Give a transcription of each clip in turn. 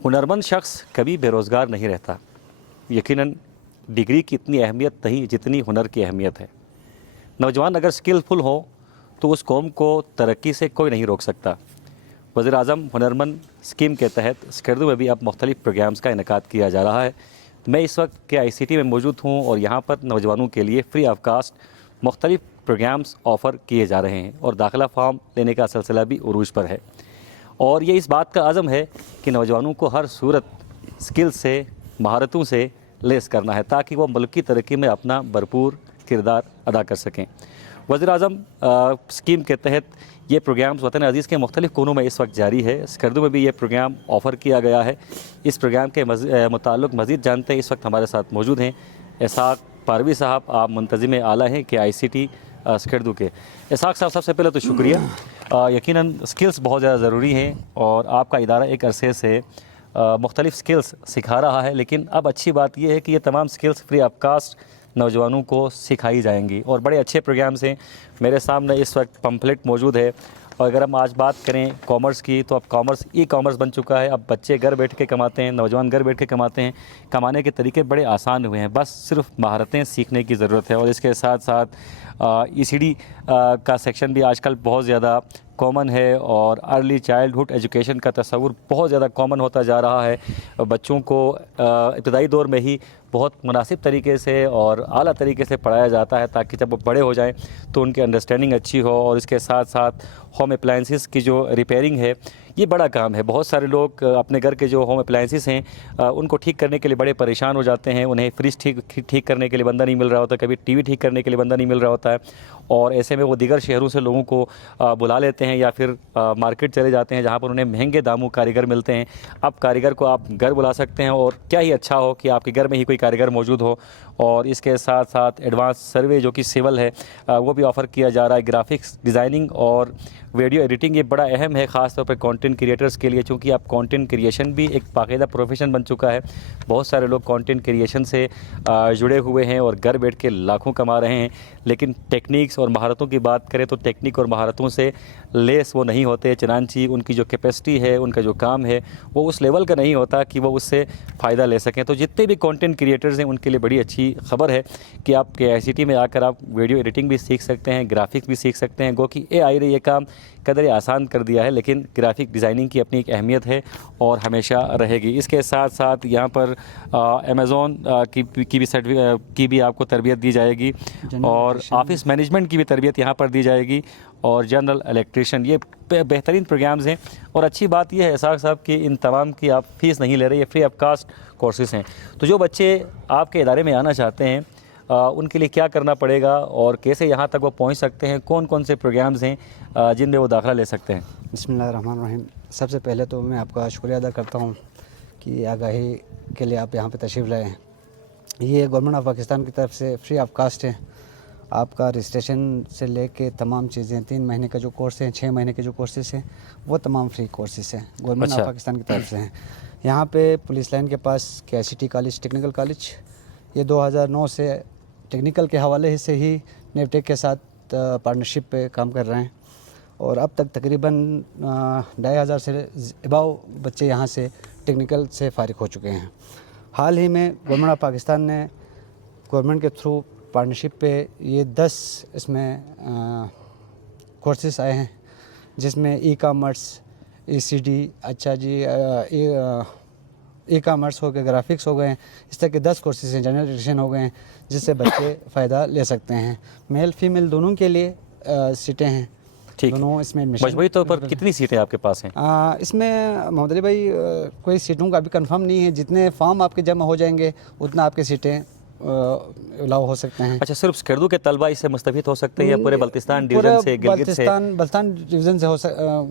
हुनरमंद शख्स कभी बेरोज़गार नहीं रहता। यकीनन डिग्री की इतनी अहमियत नहीं जितनी हुनर की अहमियत है। नौजवान अगर स्किलफुल हो तो उस कौम को तरक्की से कोई नहीं रोक सकता। वज़ीर-ए-आज़म हुनरमंद स्कीम के तहत स्कर्दू में भी अब मुख्तलिफ़ प्रोग्राम्स का इनेकाद किया जा रहा है। मैं इस वक्त के ICT में मौजूद हूँ और यहाँ पर नौजवानों के लिए फ्री ऑफ कास्ट मुख्तलिफ़ प्रोग्राम्स ऑफ़र किए जा रहे हैं और दाखिला फॉर्म लेने का सिलसिला भी उरूज पर है। और ये इस बात का आज़म है कि नौजवानों को हर सूरत स्किल से, महारतों से लेस करना है ताकि वो मुल्क की तरक्की में अपना भरपूर किरदार अदा कर सकें। वज़ीर-ए-आज़म स्कीम के तहत ये प्रोग्राम्स वतन अज़ीज़ के मुख्तलिफ़ कोनों में इस वक्त जारी है। स्कर्दू में भी ये प्रोग्राम ऑफ़र किया गया है। इस प्रोग्राम के मुताल्लिक़ मज़ीद जानते हैं, इस वक्त हमारे साथ मौजूद हैं इसहाक़ पारवी साहब, आप मुंतज़िम आला हैं कि ICT स्कर्दू के। इसहाक़ साहब, सबसे पहले तो शुक्रिया। यकीनन स्किल्स बहुत ज़्यादा ज़रूरी हैं और आपका इदारा एक अरसे से मुख्तलिफ़ स्किल्स सिखा रहा है, लेकिन अब अच्छी बात यह है कि ये तमाम स्किल्स फ्री ऑफ कास्ट नौजवानों को सिखाई जाएंगी और बड़े अच्छे प्रोग्राम्स हैं। मेरे सामने इस वक्त पम्फलेट मौजूद है और अगर हम आज बात करें कॉमर्स की तो अब कॉमर्स ई-कॉमर्स बन चुका है। अब बच्चे घर बैठ के कमाते हैं, नौजवान घर बैठ के कमाते हैं। कमाने के तरीके बड़े आसान हुए हैं, बस सिर्फ महारतें सीखने की ज़रूरत है। और इसके साथ साथ ECD का सेक्शन भी आजकल बहुत ज़्यादा कॉमन है और अर्ली चाइल्डहुड एजुकेशन का तस्वुर बहुत ज़्यादा कॉमन होता जा रहा है। बच्चों को इब्तदाई दौर में ही बहुत मुनासिब तरीके से और आला तरीके से पढ़ाया जाता है ताकि जब वो बड़े हो जाएं तो उनकी अंडरस्टैंडिंग अच्छी हो। और इसके साथ साथ होम अप्लायंसेस की जो रिपेयरिंग है ये बड़ा काम है। बहुत सारे लोग अपने घर के जो होम अप्लायंसेस हैं उनको ठीक करने के लिए बड़े परेशान हो जाते हैं। उन्हें फ्रिज ठीक करने के लिए बंदा नहीं मिल रहा होता, कभी TV ठीक करने के लिए बंदा नहीं मिल रहा होता है और ऐसे में वो दीगर शहरों से लोगों को बुला लेते हैं या फिर मार्केट चले जाते हैं जहाँ पर उन्हें महंगे दामों कारीगर मिलते हैं। अब कारीगर को आप घर बुला सकते हैं और क्या ही अच्छा हो कि आपके घर में ही कोई कारीगर मौजूद हो। और इसके साथ साथ एडवांस सर्वे जो कि सिविल है वो भी ऑफ़र किया जा रहा है। ग्राफिक्स डिज़ाइनिंग और वीडियो एडिटिंग ये बड़ा अहम है ख़ास तौर पर कंटेंट क्रिएटर्स के लिए, क्योंकि अब कंटेंट क्रिएशन भी एक बाकायदा प्रोफेशन बन चुका है। बहुत सारे लोग कंटेंट क्रिएशन से जुड़े हुए हैं और घर बैठ के लाखों कमा रहे हैं। लेकिन टेक्निक्स और महारतों की बात करें तो टेक्निक और महारतों से लेस वो नहीं होते, चनांची उनकी जो कैपेसिटी है, उनका जो काम है वो उस लेवल का नहीं होता कि वो उससे फ़ायदा ले सकें। तो जितने भी कंटेंट क्रिएटर्स हैं उनके लिए बड़ी अच्छी खबर है कि आपके ICT में आकर आप वीडियो एडिटिंग भी सीख सकते हैं, ग्राफिक्स भी सीख सकते हैं। गो कि AI ने ये काम कदर आसान कर दिया है, लेकिन ग्राफिक डिज़ाइनिंग की अपनी एक अहमियत है और हमेशा रहेगी। इसके साथ साथ यहाँ पर अमेज़ॉन की भी आपको तरबियत दी जाएगी और ऑफ़िस मैनेजमेंट की भी तरबियत यहाँ पर दी जाएगी और जनरल इलेक्ट्रिशियन। ये बेहतरीन प्रोग्राम्स हैं और अच्छी बात यह है इसहाक़ साहब कि इन तमाम की आप फ़ीस नहीं ले रहे, ये फ्री ऑफ कास्ट कोर्सेज़ हैं। तो जो बच्चे आपके इदारे में आना चाहते हैं उनके लिए क्या करना पड़ेगा और कैसे यहाँ तक वो पहुँच सकते हैं? कौन कौन से प्रोग्राम्स हैं जिनमें वो दाखिला ले सकते हैं? बिस्मिल्लाहिर्रहमानिर्रहीम। सबसे पहले तो मैं आपका शुक्रिया अदा करता हूँ कि आगाही के लिए आप यहाँ पे तशरीफ़ लाए हैं। ये गवर्नमेंट ऑफ पाकिस्तान की तरफ से फ्री ऑफ कास्ट है। आपका रजिस्ट्रेशन से लेके तमाम चीज़ें, 3 महीने का जो कोर्स हैं, 6 महीने के जो कोर्सेज़ हैं, वो तमाम फ्री कोर्सेज़ हैं, गवर्नमेंट ऑफ पाकिस्तान की तरफ से हैं। यहाँ पे पुलिस लाइन के पास ICT कॉलेज, टेक्निकल कॉलेज, ये 2009 से टेक्निकल के हवाले से ही नेवटेक के साथ पार्टनरशिप पे काम कर रहे हैं और अब तक तकरीबन 2500 से अबाव बच्चे यहाँ से टेक्निकल से फ़ारिग हो चुके हैं। हाल ही में गवर्नमेंट ऑफ पाकिस्तान ने गवर्नमेंट के थ्रू पार्टनरशिप पे ये 10 इसमें कोर्सेस आए हैं जिसमें ई-कॉमर्स, ECD, अच्छा जी ई-कॉमर्स हो गए, ग्राफिक्स हो गए, इस तरह के 10 कोर्सेज हैं, जनरल एडिशन हो गए हैं जिससे बच्चे फ़ायदा ले सकते हैं। मेल फीमेल दोनों के लिए सीटें हैं। ठीक, दोनों इसमें एडमिशन। मजमूई तौर पर कितनी सीटें आपके पास हैं? इसमें मोहम्मद अली भाई कोई सीटों का अभी कंफर्म नहीं है। जितने फॉर्म आपके जमा हो जाएंगे उतना आपके सीटें अलाउ हो सकते हैं। अच्छा, सिर्फ स्कर्दू के तलबा इससे मुस्तफीद हो सकते हैं या पूरे बल्तिस्तान डिवीज़न से, गिलगित से? बल्तिस्तान डिवीज़न से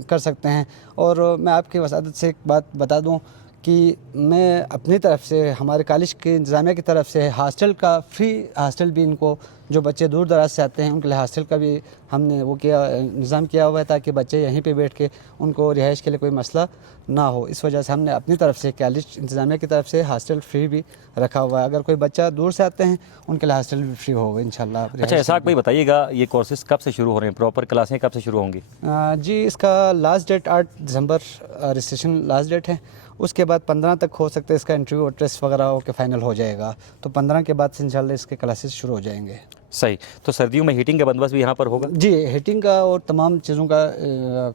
कर सकते हैं। और मैं आपकी वसादत से एक बात बता दूं कि मैं अपनी तरफ से, हमारे कॉलेज के इंतज़ामिया की तरफ से हॉस्टल का फ्री हॉस्टल भी, इनको जो बच्चे दूर दराज से आते हैं उनके लिए हॉस्टल का भी हमने वो किया, निज़ाम किया हुआ है ताकि बच्चे यहीं पे बैठ के उनको रिहाइश के लिए कोई मसला ना हो। इस वजह से हमने अपनी तरफ से कॉलेज इंतज़ामिया की तरफ से हॉस्टल फ्री भी रखा हुआ है। अगर कोई बच्चा दूर से आते हैं उनके लिए हॉस्टल भी फ्री होगा इंशाल्लाह। अच्छा, इसहाक़ भाई बताइएगा, ये कोर्सेज़ कब से शुरू हो रहे हैं? प्रॉपर क्लासें कब से शुरू होंगी? जी, इसका लास्ट डेट 8 दिसंबर रजिस्ट्रेशन लास्ट डेट है اس کے بعد 15 تک ہو سکتا ہے اس کا انٹرویو اور ٹیسٹ وغیرہ ہو کے فائنل ہو جائے گا، تو 15 کے بعد سے انشاءاللہ اس کے کلاسز شروع ہو جائیں گے۔ صحیح، تو سردیوں میں ہیٹنگ کا بندوبست بھی یہاں پر ہوگا؟ جی، ہیٹنگ کا اور تمام چیزوں کا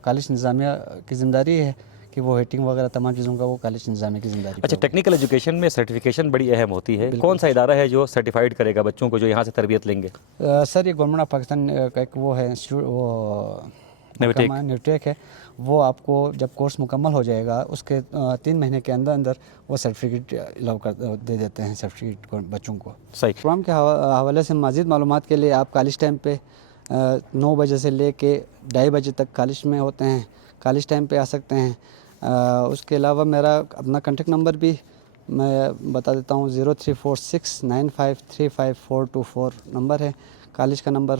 کالج انتظامیہ کی ذمہ داری ہے کہ وہ ہیٹنگ وغیرہ تمام چیزوں کا وہ کالج انتظامیہ کی ذمہ داری اچھا، ہوگی۔ ٹیکنیکل ایجوکیشن میں سرٹیفکیشن بڑی اہم ہوتی ہے، بالکل۔ کون سا ادارہ ہے جو سرٹیفائڈ کرے گا بچوں کو جو یہاں سے تربیت لیں گے؟ سر، یہ گورنمنٹ آف پاکستان کا ایک وہ ہے انسٹیٹیوٹ، وہ نیوٹیک۔ نیوٹیک ہے، وہ آپ کو جب کورس مکمل ہو جائے گا اس کے 3 مہینے کے اندر اندر وہ سرٹیفکیٹ دے دیتے ہیں سرٹیفکیٹ بچوں کو۔ صحیح۔ پروگرام کے حوالے سے مزید معلومات کے لیے آپ کالج ٹائم پہ 9 بجے سے لے کے 2:30 بجے تک کالج میں ہوتے ہیں، کالج ٹائم پہ آ سکتے ہیں۔ اس کے علاوہ میرا اپنا کانٹیکٹ نمبر بھی میں بتا دیتا ہوں، 0346953524 نمبر ہے، کالج کا نمبر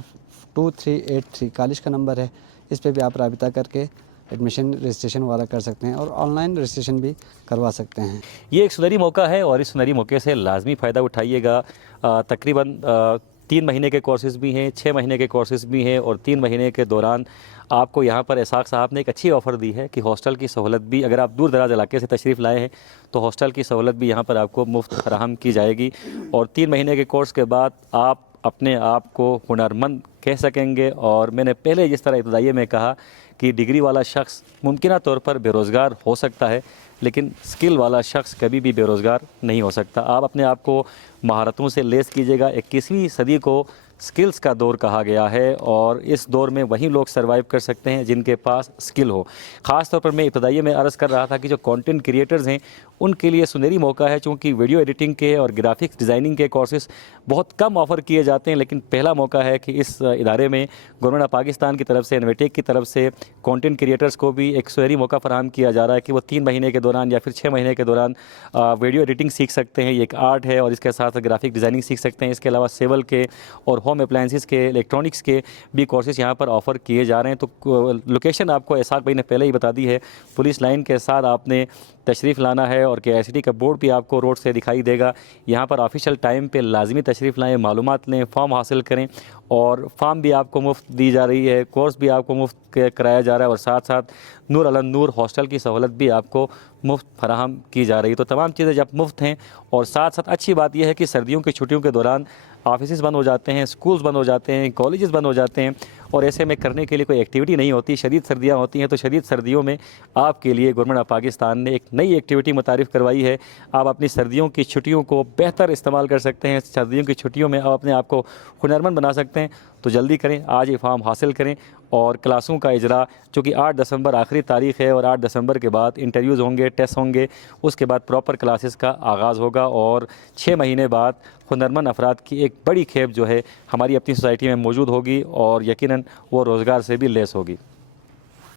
2383 کالج کا نمبر ہے، اس پہ بھی آپ رابطہ کر کے ایڈمیشن رجسٹریشن وغیرہ کر سکتے ہیں اور آن لائن رجسٹریشن بھی کروا سکتے ہیں۔ یہ ایک سنہری موقع ہے اور اس سنہری موقع سے لازمی فائدہ اٹھائیے گا۔ تقریباً 3 مہینے کے کورسز بھی ہیں، 6 مہینے کے کورسز بھی ہیں، اور 3 مہینے کے دوران آپ کو یہاں پر اسحاق صاحب نے ایک اچھی آفر دی ہے کہ ہاسٹل کی سہولت بھی، اگر آپ دور دراز علاقے سے تشریف لائے ہیں تو ہاسٹل کی سہولت بھی یہاں پر آپ کو مفت فراہم کی جائے گی، اور 3 مہینے کے کورس کے بعد آپ اپنے آپ کو ہنرمند کہہ سکیں گے۔ اور میں نے پہلے جس طرح ابتدائیے میں کہا کہ ڈگری والا شخص ممکنہ طور پر بے روزگار ہو سکتا ہے، لیکن سکل والا شخص کبھی بھی بے روزگار نہیں ہو سکتا۔ آپ اپنے آپ کو مہارتوں سے لیس کیجیے گا۔ 21ویں صدی کو سکلز کا دور کہا گیا ہے، اور اس دور میں وہی لوگ سروائیو کر سکتے ہیں جن کے پاس سکل ہو۔ خاص طور پر میں ابتدائیے میں عرض کر رہا تھا کہ جو کانٹینٹ کریٹرز ہیں ان کے لیے سنہری موقع ہے، چونکہ ویڈیو ایڈیٹنگ کے اور گرافکس ڈیزائننگ کے کورسز بہت کم آفر کیے جاتے ہیں، لیکن پہلا موقع ہے کہ اس ادارے میں گورنمنٹ آف پاکستان کی طرف سے، نیوٹیک کی طرف سے کانٹینٹ کریٹرز کو بھی ایک سنہری موقع فراہم کیا جا رہا ہے کہ وہ 3 مہینے کے دوران یا پھر 6 مہینے کے دوران ویڈیو ایڈیٹنگ سیکھ سکتے ہیں۔ یہ ایک آرٹ ہے، اور اس کے ساتھ گرافک ڈیزائننگ سیکھ سکتے ہیں۔ اس کے علاوہ سیول کے اور ہوم اپلائنسز کے، الیکٹرانکس کے بھی کورسز یہاں پر آفر کیے جا رہے ہیں۔ تو لوکیشن آپ کو اسحاق بھائی نے پہلے ہی بتا دی ہے، پولیس لائن کے ساتھ آپ نے تشریف لانا ہے، اور KICT کا بورڈ بھی آپ کو روڈ سے دکھائی دے گا۔ یہاں پر آفیشیل ٹائم پہ لازمی تشریف لائیں، معلومات لیں، فارم حاصل کریں، اور فارم بھی آپ کو مفت دی جا رہی ہے، کورس بھی آپ کو مفت کرایا جا رہا ہے، اور ساتھ ساتھ نور علی نور ہاسٹل کی سہولت بھی آپ کو مفت فراہم کی جا رہی ہے۔ تو تمام چیزیں جب مفت ہیں، اور ساتھ ساتھ اچھی بات یہ ہے کہ سردیوں کی چھٹیوں کے دوران آفیسز بند ہو جاتے ہیں، سکولز بند ہو جاتے ہیں، کالجز بند ہو جاتے ہیں، اور ایسے میں کرنے کے لیے کوئی ایکٹیویٹی نہیں ہوتی، شدید سردیاں ہوتی ہیں۔ تو شدید سردیوں میں آپ کے لیے گورنمنٹ آف پاکستان نے ایک نئی ایکٹیویٹی متعارف کروائی ہے۔ آپ اپنی سردیوں کی چھٹیوں کو بہتر استعمال کر سکتے ہیں، سردیوں کی چھٹیوں میں آپ اپنے آپ کو ہنرمند بنا سکتے ہیں۔ تو جلدی کریں، آج یہ فارم حاصل کریں، اور کلاسوں کا اجرا، چونکہ 8 دسمبر آخری تاریخ ہے، اور 8 دسمبر کے بعد انٹرویوز ہوں گے، ٹیسٹ ہوں گے، اس کے بعد پراپر کلاسز کا آغاز ہوگا، اور 6 مہینے بعد ہنرمند افراد کی ایک بڑی کھیپ جو ہے ہماری اپنی سوسائٹی میں موجود ہوگی، اور یقیناً وہ روزگار سے بھی لیس ہوگی۔